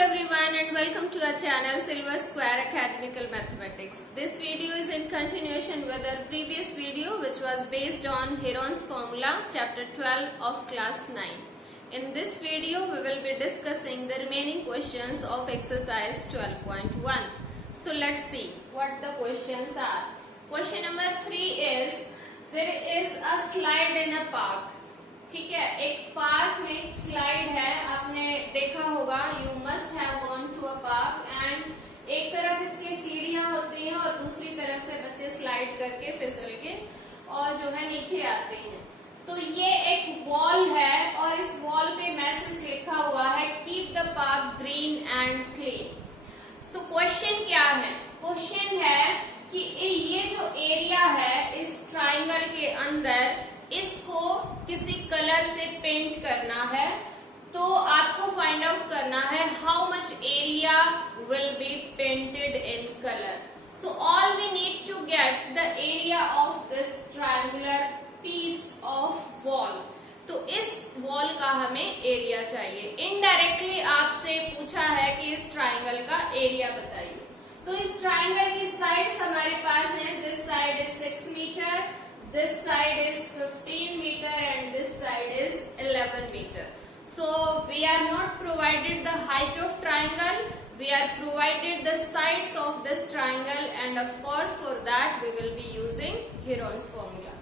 everyone and welcome to our channel Silver Square Academical Mathematics. This video is in continuation with our previous video which was based on Heron's formula chapter 12 of class 9. In this video we will be discussing the remaining questions of exercise 12.1. So let's see what the questions are. Question number 3 is there is a slide in a park. ठीक है, एक park में एक slide है, आपने देखा होगा, you must have gone to a park and एक तरफ इसकी सीढ़ियां होती हैं और दूसरी तरफ से बच्चे स्लाइड करके फिसल के और जो है नीचे आते हैं। तो ये एक वॉल है और इस वॉल पे मैसेज लिखा हुआ है keep the park green and clean. So question क्या है? क्वेश्चन है कि ये जो एरिया है इस ट्राइंगल के अंदर इसको किसी कलर से पेंट करना है, तो आपको फाइंड आउट करना है how much area will be painted in colour. So all we need to get the area of this triangular piece of wall. तो इस वॉल का हमें एरिया चाहिए। इनडायरेक्टली आपसे पूछा है कि इस ट्राइंगल का एरिया बताइए। तो इस ट्राइंगल की साइड्स हमारे पास हैं, this side is 6 metre, this side is 15 meter and this side is 11 meter. So we are not provided the height of triangle, we are provided the sides of this triangle and of course for that we will be using Heron's formula.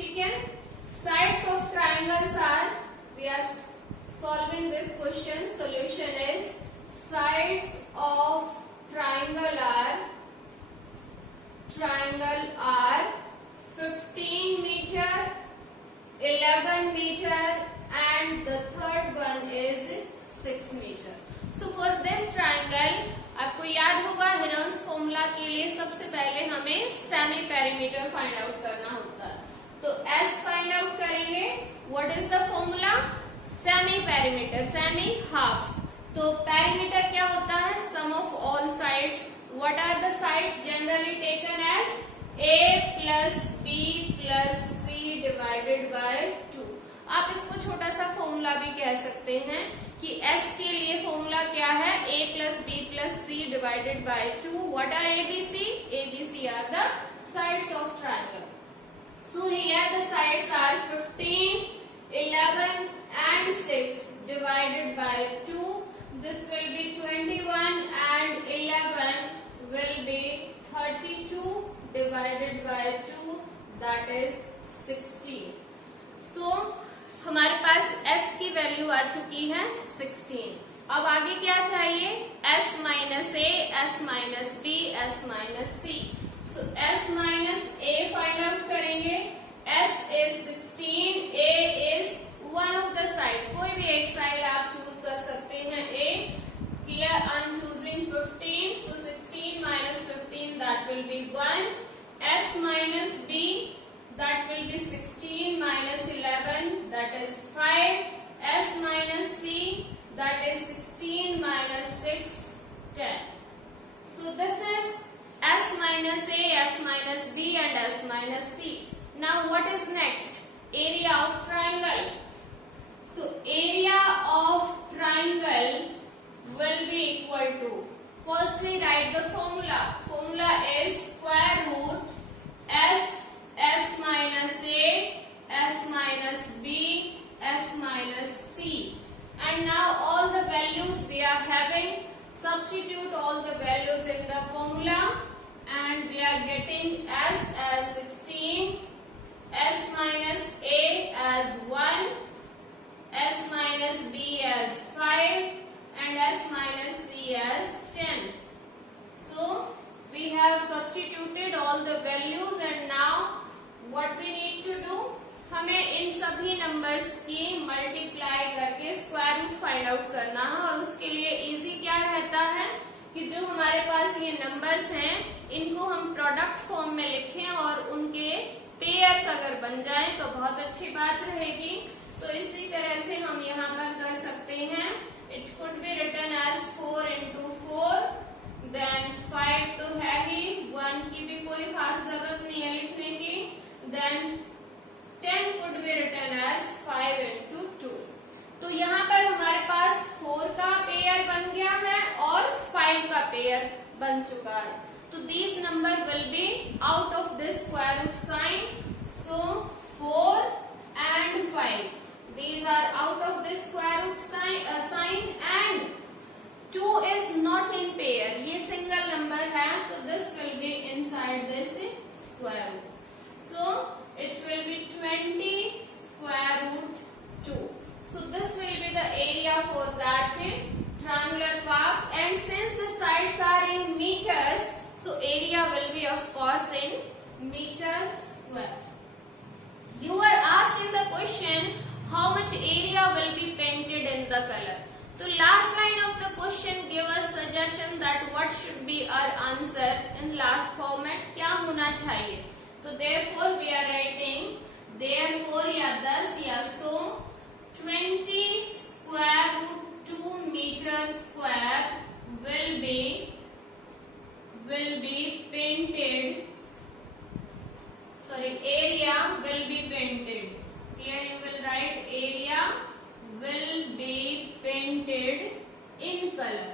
ठीक है, sides of triangles are, we are solving this question, solution is sides of triangle are 15 meter, 11 meter and the third one is 6 meter. So for this triangle आपको याद होगा Heron's formula के लिए सबसे पहले हमें सेमी पेरीमीटर फाइंड आउट करना होता है। तो S फाइंड आउट करेंगे। What is the formula? Semi perimeter, semi half. तो पेरीमीटर क्या होता है? Sum of all sides. What are the sides generally taken as A plus B plus C divided by 2। आप इसको छोटा सा फॉर्मूला भी कह सकते हैं कि S के लिए फॉर्मूला क्या है? A plus B plus C divided by 2। What are ABC? ABC are the sides of triangle. So here the sides are 15, 11 and 6 divided by 2. This will be 21 and 11 will be 32 divided by 2, that is 16. So हमारे पास S की value आ चुकी है 16। अब आगे क्या चाहिए? S minus A, S minus B, S minus C। So S minus A find out करेंगे। S is 16, A is one of the side, कोई भी एक साइड आप चूज कर सकते हैं। A, here I am choosing 15, so 16 minus 15 that will be 1। S minus B, that will be 16 minus 11, that is 5। S minus C, that is 16 minus 6, 10। So this is S minus A, S minus B and S minus C. Now what is next? Area of triangle. So area of triangle will be equal to, firstly write the formula. Formula is square root S minus A, S minus B, S minus C. And now all the values we are having, substitute all the values in the formula and we are getting S as 16, S minus A as 1, S minus B as 5 and S minus C as 10. So we have substituted all the values and now what we need to do, हमें इन सभी numbers की multiply करके square root find out करना है। और उसके लिए easy क्या रहता है कि जो हमारे पास ये नंबर्स हैं इनको हम प्रोडक्ट फॉर्म में लिखें और उनके पेयर्स अगर बन जाएं तो बहुत अच्छी बात रहेगी। तो इसी तरह से हम यहाँ पर कर सकते हैं। It could be written as 4 into 4, then 5 तो है ही, 1 की भी कोई खास जरूरत नहीं है लिखने की, then 10 could be written as 5 into 2। तो यहाँ पर हमारे पास 4 का पेयर बन गया है पेयर बन चुका है। तो these number will be out of this square root sign. So 4 and 5. These are out of this square root sign and 2 is not in pair. ये single number है, तो this will be inside this square root. So it will be 20 square root 2. So this will be the area for that triangular park, and since the sides are in meters, so area will be of course in meter square. You were asked in the question how much area will be painted in the color. So last line of the question gave us suggestion that what should be our answer in last format, क्या होना चाहिए. तो therefore we are writing therefore या 10 या so 20 square root 2 meter square will be painted. Sorry, area will be painted. Here you will write area will be painted in color.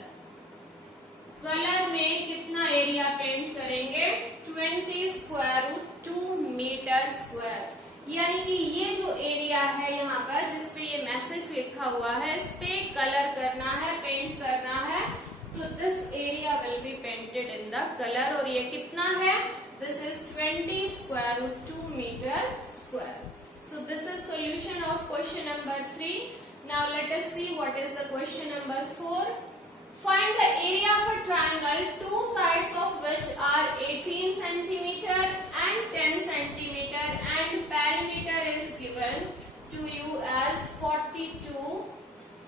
Colour में कितना area paint करेंगे? 20 square root 2 metre square. यानी कि ये जो area है यहाँ पर जिसपे ये मैसेज लिखा हुआ है, इस पे कलर करना है, पेंट करना है. तो this area will be painted in the colour. और ये कितना है? This is 20 square root 2 metre square. So this is solution of question number 3. Now let us see what is the question number 4. Find the area of a triangle, two sides of which are 18 centimeter and 10 centimeter, and perimeter is given to you as 42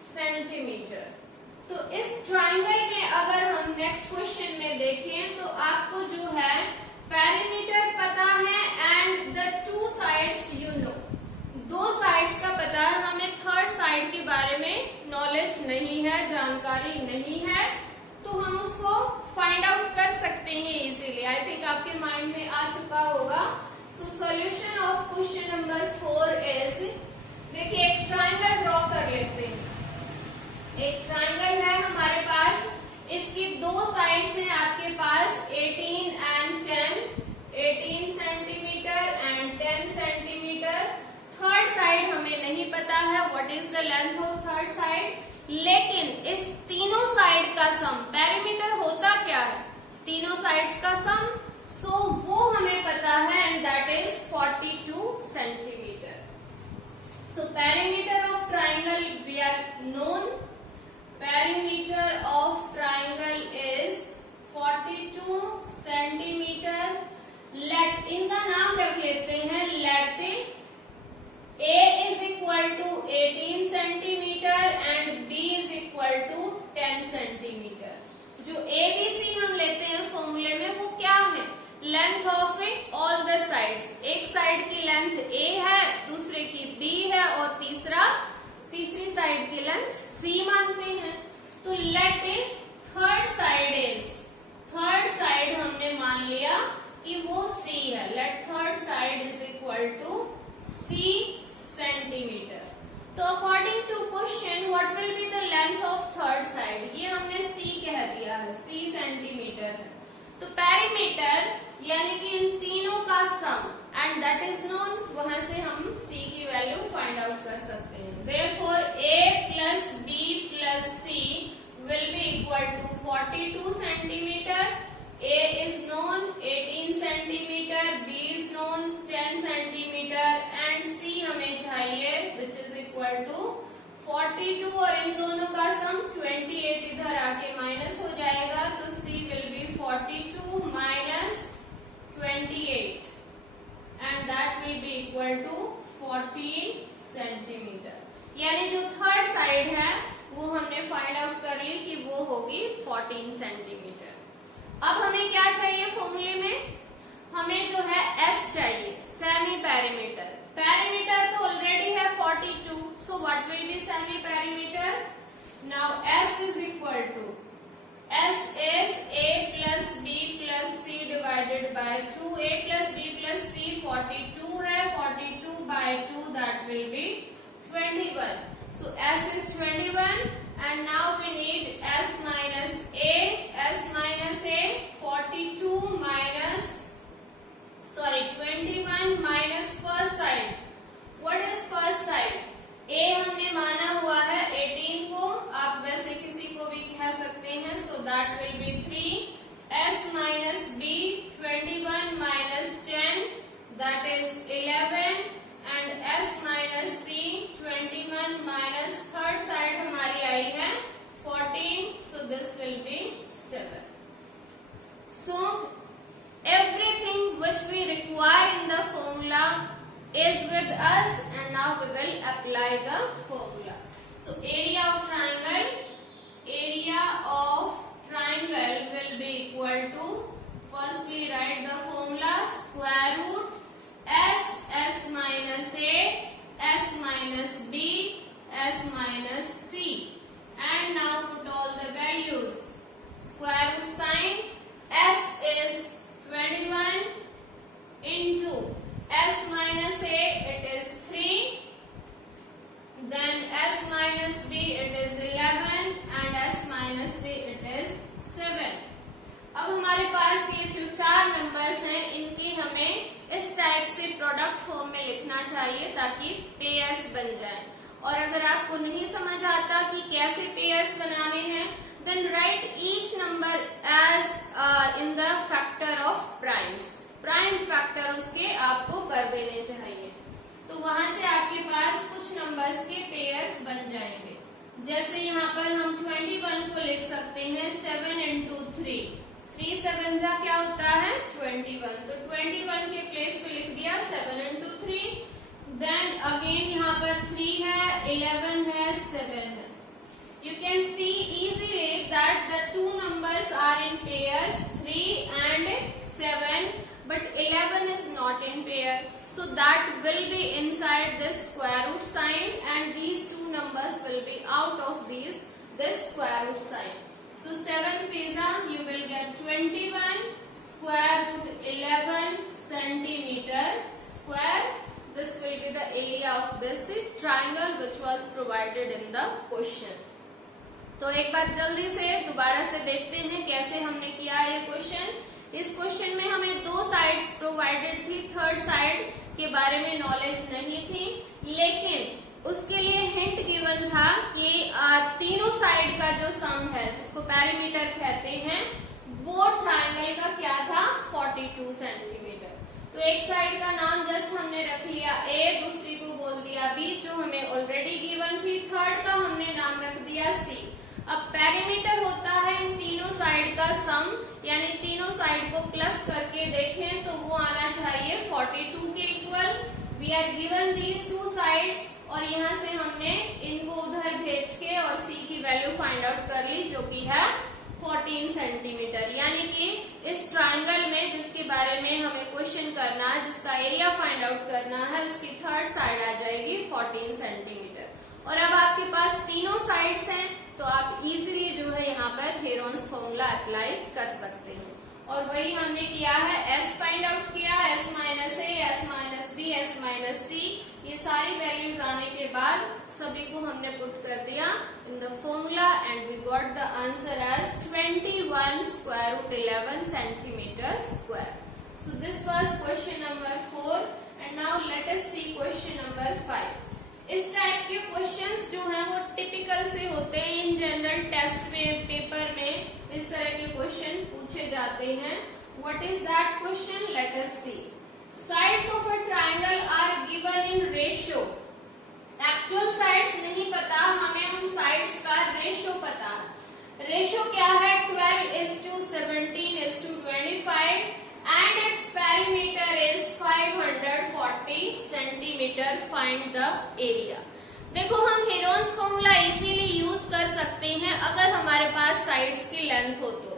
centimeter. तो इस triangle में अगर हम next question में देखें तो आपको जो है पेरीमीटर पता है and the two sides you know. दो साइड्स का पता है, हमें थर्ड साइड के बारे में नॉलेज नहीं है, जानकारी नहीं है, तो हम उसको फाइंड आउट कर सकते हैं इजीली. आई थिंक आपके माइंड में आ चुका होगा. So solution of question number 4 is, देखिए एक ट्राइंगल ड्रॉ कर लेते हैं. एक ट्राइंगल है हमारे पास, इसकी दो साइड्स हैं आपके पास 18 and 10, 18 centimetre and 10 centimetre. Third side हमें नहीं पता है what is the length of third side, लेकिन इस तीनों साइड का सम, पेरीमीटर होता क्या है? तीनों साइड्स का सम. सो वो हमें पता है and that is 42 centimetre. So perimeter of triangle we are known. Perimeter of triangle is 42 centimeter. Let इनका नाम रख लेते हैं. Let A is equal to 18 centimeter and B is equal to 10 centimeter. जो ABC हम लेते हैं फॉर्मूले में वो क्या है? Length of all the sides. एक साइड की लेंथ A है, दूसरे की B है और तीसरी साइड की लेंथ C मानते हैं. तो लेट थर्ड साइड हमने मान लिया कि वो C है. Let third side is equal to C centimetre. तो according to question what will be the length of third side? ये हमने C कह दिया है, C सेंटीमीटर है. तो पेरीमीटर यानी कि इन तीनों का सम एंड दैट इज नोन, वहां से हम C की वैल्यू फाइंड आउट कर सकते हैं. Therefore A plus B plus C will be equal to 42 centimeter. A is known 18 centimeter, B is known 10 centimeter and C हमें चाहिए which is equal to 42. और इन दोनों का सम 28 इधर आके माइनस हो जाएगा, तो C will be 42 minus 28 and that will be equal to 14 centimeter. यानी जो थर्ड साइड है वो हमने फाइंड आउट कर ली कि वो होगी 14 सेंटीमीटर. अब हमें क्या चाहिए फॉर्मूले में? हमें जो है S चाहिए, सेमी पेरीमीटर. पेरीमीटर तो ऑलरेडी है 42, so what will B semi perimeter? Now S is equal to, S is A plus B plus C divided by 2. A plus B plus C 42 है, 42 by 2 that will be 21. So S is 21 and now we need S minus A. S minus that will be 3. S minus B, 21 minus 10, that is 11. And S minus C, 21 minus third side हमारी आई है 14. So this will be 7. So everything which we require in the formula is with us, and now we will apply the formula. So area of triangle will be equal to, firstly write the formula, square root S minus A, S minus B, S minus C, and now put all the values. Square root sign, S is 21 into S minus A, it is 3, then S minus B, it is 11, and S minus C, it is 7. अब हमारे पास ये जो 4 numbers हैं, इनकी हमें इस type से product form में लिखना चाहिए ताकि पेयर्स बन जाएं। और अगर आपको नहीं समझ आता कि कैसे पेयर्स बनाने हैं, then write each number as in the factor of primes. Prime factor उसके आपको कर देने चाहिए, तो वहां से आपके पास कुछ नंबर्स के पेयर्स बन जाएंगे। जैसे यहाँ पर हम 21 को लिख सकते हैं 7 into 3, 3 7 जा क्या होता है 21, तो 21 के प्लेस पे लिख दिया 7 into 3. देन अगेन यहाँ पर 3 है, 11 है, 7 है. You can see easily that the two numbers are in pairs 3 and 7, but 11 is not in pair, so that will be inside this square root sign, and these two numbers will be out of this square root sign. So 7 pizza, you will get 21 square root 11 centimeter square. This will be the area of this triangle which was provided in the question. तो एक बार जल्दी से दोबारा से देखते हैं कैसे हमने किया ये क्वेश्चन. इस क्वेश्चन में हमें 2 साइड्स प्रोवाइडेड थी, थर्ड साइड के बारे में नॉलेज नहीं थी, लेकिन उसके लिए हिंट गिवन था कि तीनों साइड का जो सम है जिसको पेरीमीटर कहते हैं, वो ट्रायंगल का क्या था 42 सेंटीमीटर. तो एक साइड का नाम जस्ट हमने रख लिया A, दूसरी को बोल दिया B जो हमें ऑलरेडी गिवन थी, थर्ड का हमने नाम रख दिया C. अब पेरीमीटर होता है इन तीनों साइड का सम, यानी तीनों साइड को प्लस करके देखें तो वो आना चाहिए 42 के equal. We are given these 2 sides, और यहाँ से हमने इनको उधर भेज के और C की वैल्यू फाइंड आउट कर ली जो कि है 14 सेंटीमीटर. यानी कि इस ट्रायंगल में जिसके बारे में हमें क्वेश्चन करना है, जिसका एरिया फाइंड आउट करना है, उसकी थर्ड साइड आ जाएगी 14 सेंटीमीटर. और अब आपके पास तीनों साइड्स हैं तो आप इजीली जो है यहाँ पर हेरोन्स फॉर्मूला अप्लाई कर सकते हैं. और वही हमने किया है, S फाइंड आउट किया, S minus A, S minus B, S minus C, ये सारी वैल्यूज आने के बाद सभी को हमने पुट कर दिया in the formula, and we got the answer as 21 square root 11 centimetre square. So this was question number 4, and now let us see question number 5. इस टाइप के क्वेश्चंस जो हैं वो टिपिकल से होते हैं इन जनरल टेस्ट में, paper में इस तरह के क्वेश्चन पूछे जाते हैं. What is that question? Let us see. Sides of a triangle are given in ratio. Actual sides नहीं पता, हमें उन साइड्स का रेशियो पता है. रेशियो क्या है? 12:17:25 and its perimeter is 540 centimeter. Find the area. देखो हम हेरोन्स फॉर्मूला इजीली यूज कर सकते हैं अगर हमारे पास साइड्स की लेंथ हो तो,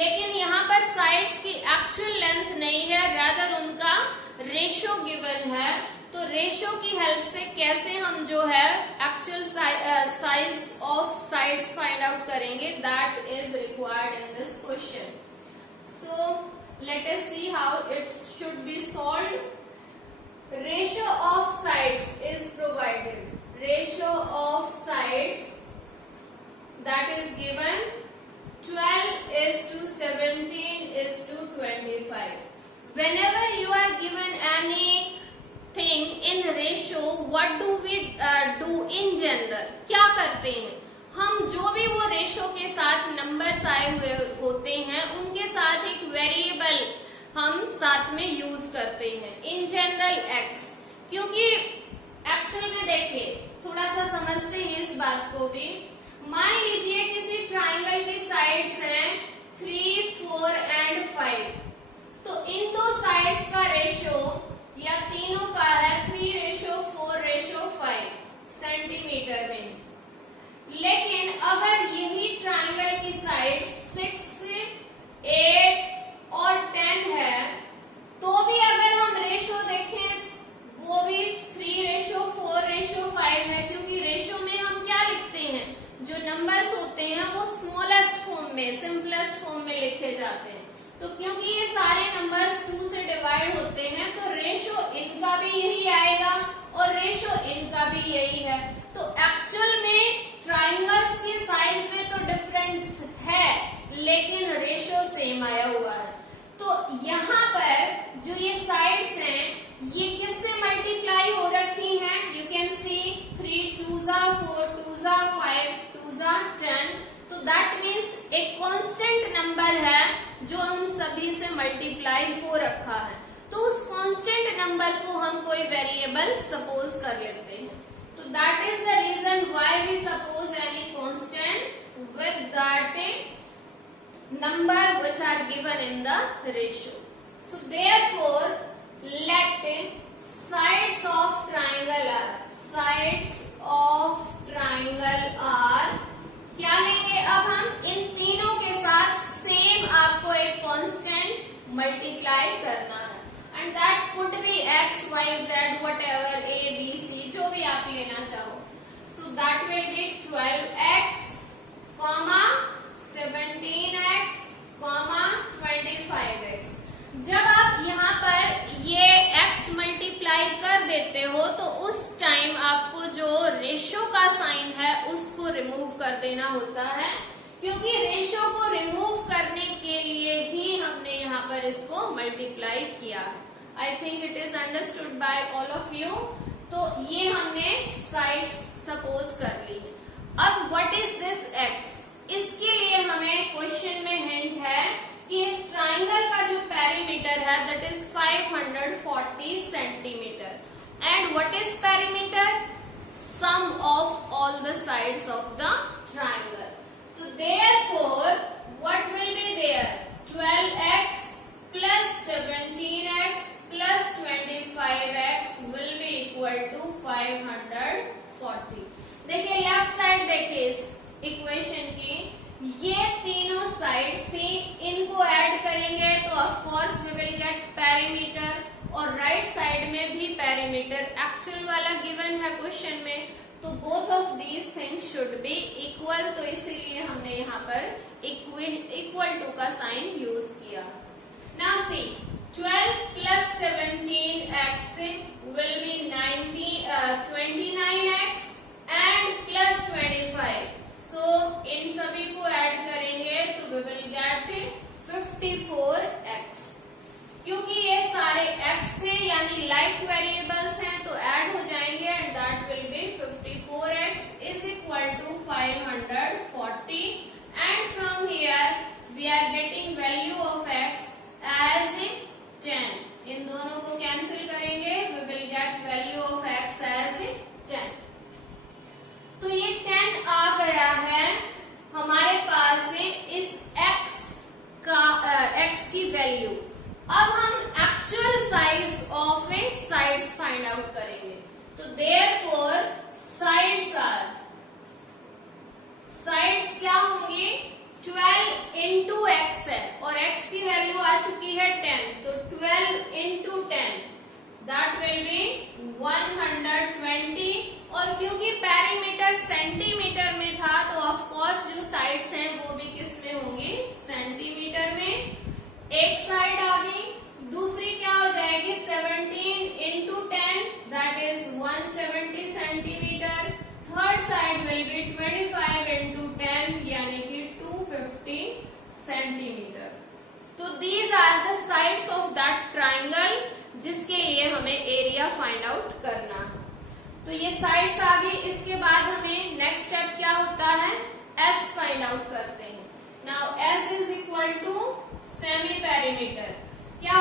लेकिन यहाँ पर साइड्स की एक्चुअल लेंथ नहीं है, रादर उनका रेशियो गिवन है. तो रेशियो की हेल्प से कैसे हम जो है actual size of sides find out करेंगे, that is required in this question. So let us see how it should be solved. Ratio of sides is provided. Ratio of sides, that is given 12:17:25. Whenever you are given anything in ratio, what do we do in general? क्या करते हैं हम? जो भी वो ratio के साथ numbers आए हुए होते हैं उनके साथ एक वेरिएबल हम साथ में यूज करते हैं, इन जनरल x, क्योंकि एक्चुअल में देखिए थोड़ा सा समझते हैं इस बात को भी। मान लीजिए किसी ट्राइंगल की साइड्स हैं 3, 4 एंड 5, तो इन दो साइड्स का रेशो या तीनों का है 3:4:5 सेंटीमीटर में। लेकिन अगर यही ट्राइंगल की साइड 6, 8 और 10 है तो भी अगर हम रेशो देखें वो भी 3:4:5 है, क्योंकि रेशो में हम क्या लिखते हैं, जो नंबर्स होते हैं वो स्मॉलेस्ट फॉर्म में, सिंपलेस्ट फॉर्म में लिखे जाते हैं। तो क्योंकि ये सारे नंबर्स 2 से डिवाइड होते हैं तो रेशो इनका भी यही आएगा और रेशो इनका भी यही है। तो एक्चुअल में ट्राइंगल्स की साइज में तो डिफरेंस है लेकिन रेशो सेम आया हुआ है। तो यहाँ पर जो ये साइड्स हैं ये किससे मल्टीप्लाई हो रखी हैं, you can see 3 2s 4 2s 5 2s 10, तो दैट मीन्स एक कांस्टेंट नंबर है जो उन सभी से मल्टीप्लाई हो रखा है। तो उस कांस्टेंट नंबर को हम कोई वेरिएबल सपोज कर लेते हैं। तो that is the reason why we suppose any constant with that number which are given in the ratio. So therefore let sides of triangle are क्या लेंगे, अब हम इन तीनों के साथ सेम आपको एक कांस्टेंट मल्टीप्लाई करना है and that could be x y z whatever a b c जो भी आप लेना चाहो। So that will be 12x, 17x, 25x। जब आप यहाँ पर ये x मल्टीप्लाई कर देते हो तो उस टाइम आपको जो रेशो का साइन है उसको रिमूव कर देना होता है, क्योंकि रेशो को रिमूव करने के लिए ही हमने यहाँ पर इसको मल्टीप्लाई किया है। I think it is understood by all of you. तो ये हमने साइड्स सपोज कर ली है। अब व्हाट इज दिस x, इसके लिए हमें क्वेश्चन में हिंट है कि इस ट्राइंगल का जो पेरीमीटर है that is 540 centimetre and what is perimeter, sum of all the sides of the triangle. तो therefore what will be there, 12x plus 17x plus 25x will be equal to 540। देखिए left side देखिए इस equation की, ये तीनों sides थी, इनको add करेंगे तो of course we will get perimeter, और राइट साइड में भी पेरीमीटर एक्चुअल वाला गिवन है क्वेश्चन में। तो both of these things should be equal, तो इसीलिए हमने यहाँ पर इक्वल टू का साइन यूज किया। Now see 12 plus 17x will be 29x and plus 25। So इन सभी को ऐड करेंगे तो we will get 54x। क्योंकि ये सारे x थे यानी लाइक वेरिएबल्स हैं तो ऐड हो जाएंगे and that will B 54x is equal to 540 and from here we are getting value of x as 10। इन दोनों को कैंसिल करेंगे, we will get value of x as 10। तो ये 10 आ गया है हमारे पास से इस x की वैल्यू। अब हम actual size of A sides find out करेंगे। तो देयरफॉर साइड्स क्या होंगी, 12 into x है और x की वैल्यू आ चुकी है 10, तो 12 into 10 दैट विल बी 120। और क्योंकि पेरीमीटर सेंटीमीटर में था तो ऑफ कोर्स जो साइड्स हैं वो भी किस में होंगी, सेंटीमीटर में। एक साइड आ गई, दूसरी क्या हो जाएगी 17 into 10 that is 170 centimetre. Third side will be 25 into 10 यानी कि 250 सेंटीमीटर। तो these are the sides of that triangle जिसके लिए हमें एरिया फाइंड आउट करना है। तो ये साइड्स आ गई, इसके बाद हमें नेक्स्ट स्टेप क्या होता है, एस फाइंड आउट करते हैं।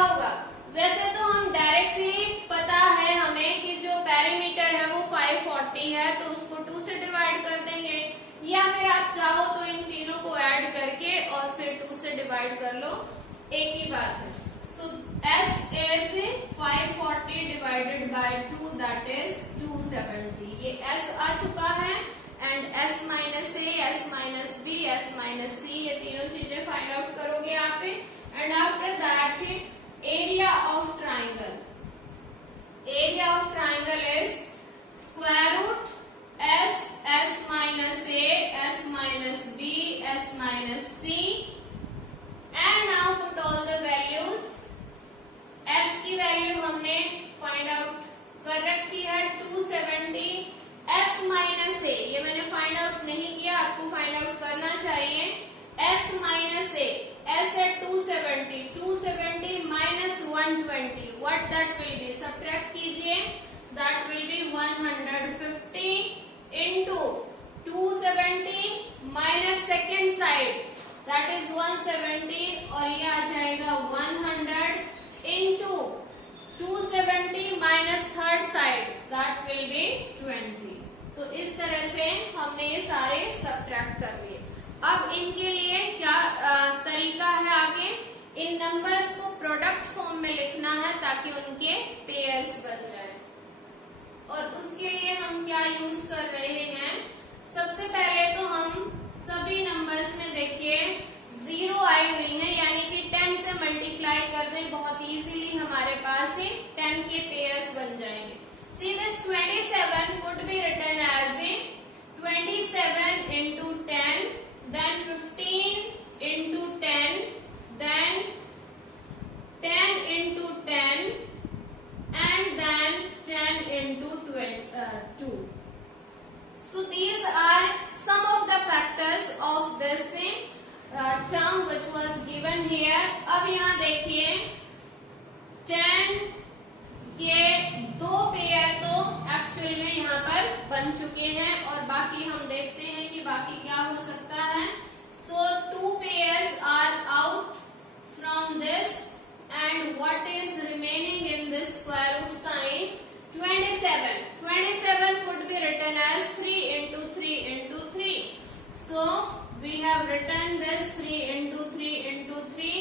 होगा? वैसे तो हम डायरेक्टली पता है हमें कि जो पेरीमीटर है वो 540 है, तो उसको 2 से डिवाइड कर देंगे, या फिर आप चाहो तो इन तीनों को ऐड करके और फिर 2 से डिवाइड कर लो, एक ही बात है। सो S is 540 divided by 2, that is 270। ये S आ चुका है, and S minus A, S minus B, S minus C, ये तीनों चीजें फाइंड आउट करोगे यहाँ पे। And after that area of triangle, area of triangle is square root S, S minus A, S minus B, S minus C, and now put all the values. S की value हमने find out कर रखी है 270, S minus A ये मैंने find out नहीं किया, आपको फाइंड आउट करना चाहिए। S माइनस A, S है 270, 270 minus 120, what that will be, subtract कीजिए, that will be 150 into 270 minus second side that is 170, और ये आ जाएगा 100 into 270 minus third side that will be 20। तो इस तरह से हमने ये सारे सब्ट्रैक्ट कर लिए। अब इनके लिए क्या तरीका है आगे, इन नंबर्स को प्रोडक्ट फॉर्म में लिखना है ताकि उनके पेयर्स बन जाए। और उसके लिए हम क्या यूज कर रहे हैं, सबसे पहले तो हम सभी नंबर्स में देखिए 0 आई हुई है, यानी कि 10 से मल्टीप्लाई कर दें, बहुत इजीली हमारे पास 10 के पेयर्स बन जाएंगे। See this 27 would be written as 27 into 10, then 15 into 10, then 10 into 10, and then 10 into 2. So these are some of the factors of this term which was given here। अब यहाँ देखिए 10 के 2 पेयर तो actual में यहाँ पर बन चुके हैं, और बाकी हम देखते हैं कि बाकी क्या हो सकता है। So 2 pairs are out from this, and what is remaining in this square root sign 27। 27 could be written as 3 into 3 into 3। So we have written this 3 into 3 into 3,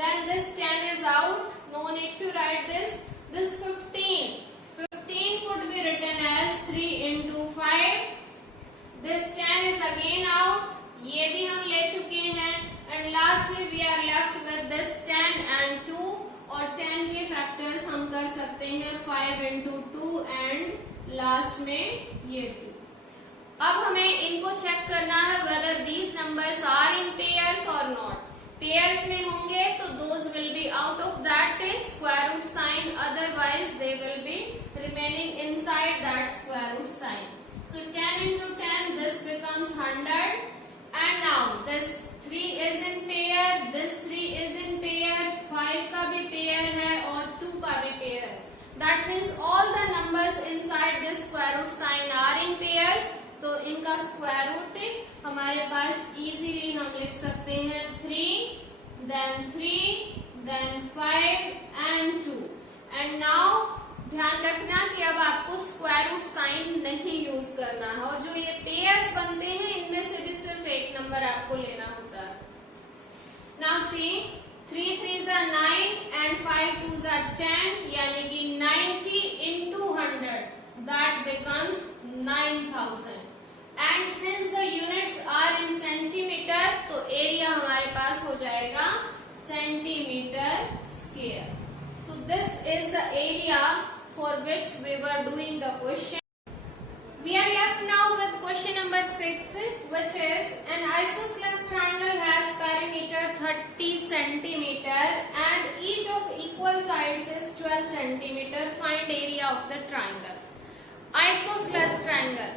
then this 10 is out, no need to write this। This 15 could be written as 3 into 5, this 10 is again out, ये भी हम ले चुके हैं, and lastly we are left with this 10 and 2, और 10 के factors हम कर सकते हैं 5 into 2 and लास्ट में ये 2। अब हमें इनको चेक करना है whether these numbers are in pairs or not। Pairs में होंगे तो those will be out of that square root sign, otherwise they will be remaining inside that square root sign। So 10 into 10, this becomes 100, and now this 3 is in pair, this 3 is in pair, 5 का भी pair है और 2 का भी pair है। That means all the numbers inside this square root sign are in pairs। तो इनका square root हमारे पास इजीली हम लिख सकते हैं 3, then 3, then 5 and 2। And now ध्यान रखना कि अब आपको स्क्वायर रूट साइन नहीं यूज करना है, और जो ये पेयर्स बनते हैं इनमें से भी सिर्फ एक नंबर आपको लेना होता है। Now see 3 3s are 9 and 5 2s are 10, यानी कि 90 into 100 that becomes 9000। And since the units are in centimetre, तो एरिया हमारे पास हो जाएगा centimetre square. So this is the area for which we were doing the question. We are left now with question number 6, which is an isosceles triangle has perimeter 30 centimeter and each of equal sides is 12 centimeter. Find area of the triangle। Isosceles triangle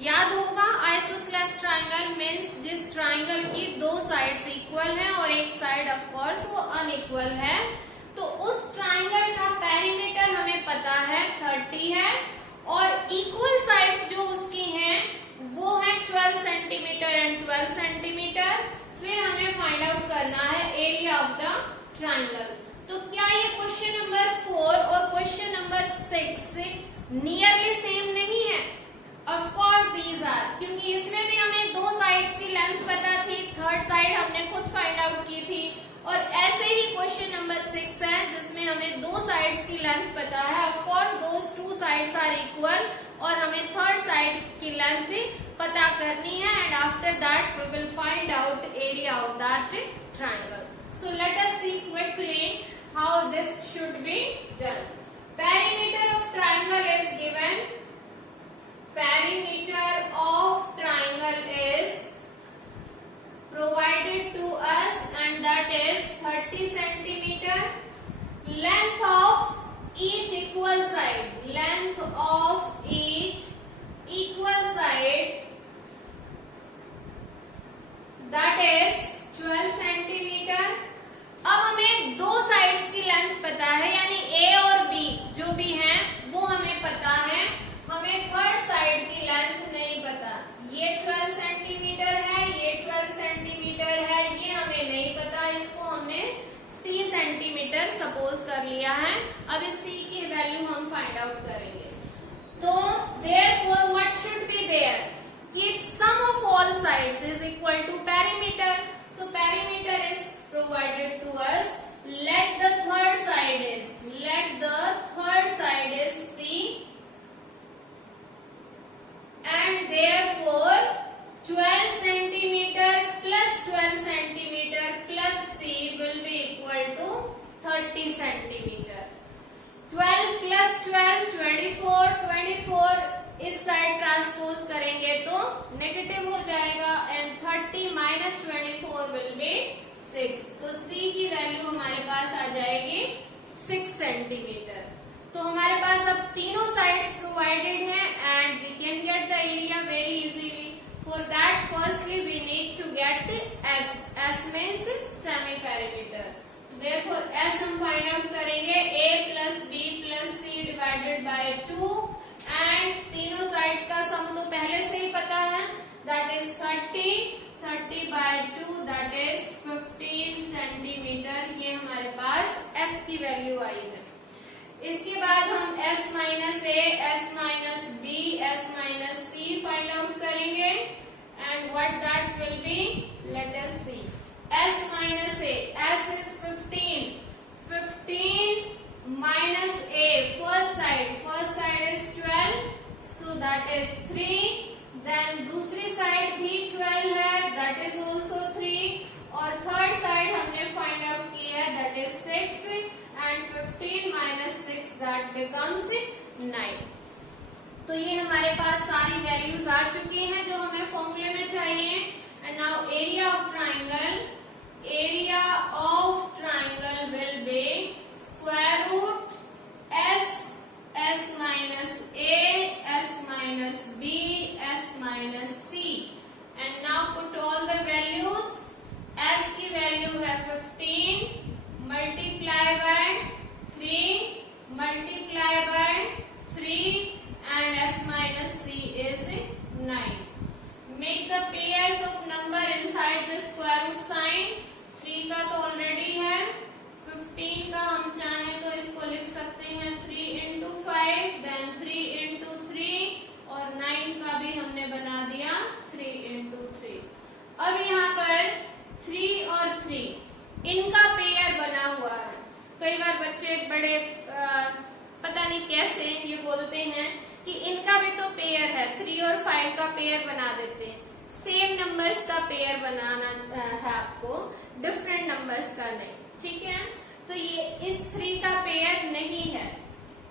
याद होगा, isosceles triangle means जिस triangle की 2 sides equal है और एक side of course वो unequal है। तो उस ट्राइंगल का पेरीमीटर हमें पता है 30 है, और इक्वल साइड्स जो उसकी हैं वो है 12 सेंटीमीटर एंड 12 सेंटीमीटर। फिर हमें फाइंड आउट करना है एरिया ऑफ द ट्राइंगल। तो क्या ये क्वेश्चन नंबर 4 और क्वेश्चन नंबर 6 नियरली सेम नहीं है? ऑफ कोर्स दीज आर, क्योंकि इसमें भी हमें दो साइड्स की लेंथ पता थी, थर्ड साइड हमने खुद फाइंड आउट की थी, और ऐसे ही क्वेश्चन नंबर 6 है जिसमें हमें दो साइड्स की लेंथ पता है। Of course those two sides are equal, और हमें थर्ड साइड की लेंथ पता करनी है, and after that we will find out area of that triangle. So let us see quickly how this should be done. Perimeter of triangle is given. Perimeter of triangle is provided to us, and that is 30 centimeter. Length of each equal side, length of each equal side, that is 12 centimeter. अब हमें दो sides की length पता है, यानी ए और B जो भी हैं वो हमें पता है, हमें थर्ड साइड की लेंथ नहीं पता। ये 12 सेंटीमीटर है, ये 12 सेंटीमीटर है, ये हमें नहीं पता, इसको हमने C सेंटीमीटर सपोज कर लिया है। अब इस C की वैल्यू हम फाइंड आउट करेंगे। तो therefore what should be there कि sum of all sides is equal to perimeter. So perimeter is provided to us. Let the third side is C, and therefore 12 centimeter plus 12 centimeter plus C will be equal to 30 centimeter. 12 plus 12 24, 24 इस side transpose करेंगे तो negative हो जाएगा, and 30 minus 24 will be 6. तो C की value हमारे पास आ जाएगी 6 centimetre. तो हमारे पास अब तीनों साइड्स प्रोवाइडेड हैं, and we can get the area very easily. For that firstly we need to get S. S means semi perimeter. Therefore S हम फाइंड आउट करेंगे A plus B plus C divided by 2, and तीनों sides का sum तो पहले से ही पता है, that is 30 by 2, that is 15 centimetre. ये हमारे पास S की वैल्यू आई है। इसके बाद हम S minus A, S minus B, S minus C find out करेंगे, and what that will be, let us see. S minus A, S is 15 minus A, first side is 12, so that is 3, then दूसरी side भी 12 है, that is also 3, और third side हमने find out किया है, that is 6, and 15 minus 6 that becomes 9. तो ये हमारे पास सारी वैल्यूज आ चुकी हैं जो हमें फॉर्मूले में चाहिए। And now area of triangle will be square root S minus A, S minus B, S minus C, and now put all the values. S की वैल्यू है 15 multiply by 3 multiply by 3, and S minus C is 9. Make the pairs of number inside the square root sign. 3 का तो already है, 15 का हम चाहें तो इसको लिख सकते हैं 3 into 5, then 3 into 3, और 9 का भी हमने बना दिया 3 into 3. अब यहाँ पर 3 और 3 इनका पेयर बना हुआ है। कई बार बच्चे बड़े पता नहीं कैसे ये बोलते हैं कि इनका भी तो पेयर है, 3 और 5 का पेयर बना देते हैं। सेम नंबर्स का पेयर बनाना है आपको, डिफरेंट नंबर्स का नहीं, ठीक है। तो ये इस 3 का पेयर नहीं है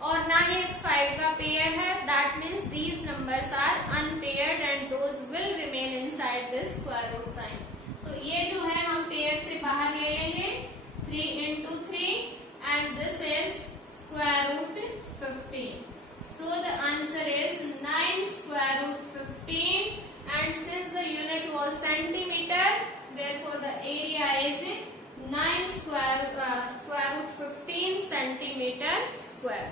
और ना ही इस 5 का पेयर है, that means these numbers are unpaired and those will remain inside this square root sign. तो ये जो है हम पेयर से बाहर ले लेंगे, 3 into 3, and this is square root 15. So the answer is 9 square root 15, and since the unit was centimeter, therefore the area is 9 square root 15 centimeter square.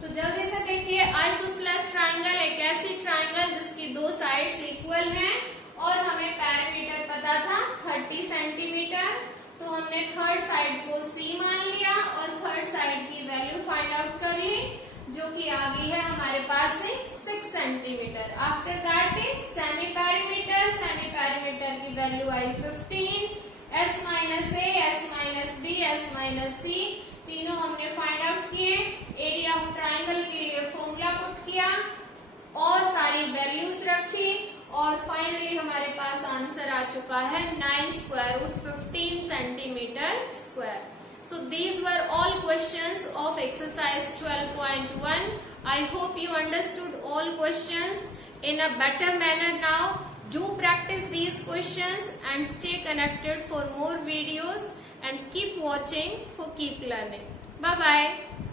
तो जल्दी से देखिए, आइसोसेलेस ट्राइंगल एक ऐसी ट्राइंगल जिसकी दो साइड्स इक्वल हैं और हमें पैरामीटर पता था 30 सेंटीमीटर, तो हमने थर्ड साइड को C मान लिया और थर्ड साइड की वैल्यू फाइंड आउट कर ली, जो कि आ गई है हमारे पास 6 centimetre. After that semi perimeter की वैल्यू आई 15, S minus A, S minus B, S minus C तीनों हमने फाइंड आउट किए। एरिया ऑफ ट्राइंगल के लिए फॉर्मूला पुट किया और सारी वैल्यूज रखी और फाइनली हमारे पास आंसर आ चुका है 9 square root 15 centimetre square. So these were all questions of exercise 12.1. I hope you understood all questions in a better manner now. Do practice these questions and stay connected for more videos and keep watching for keep learning. Bye bye.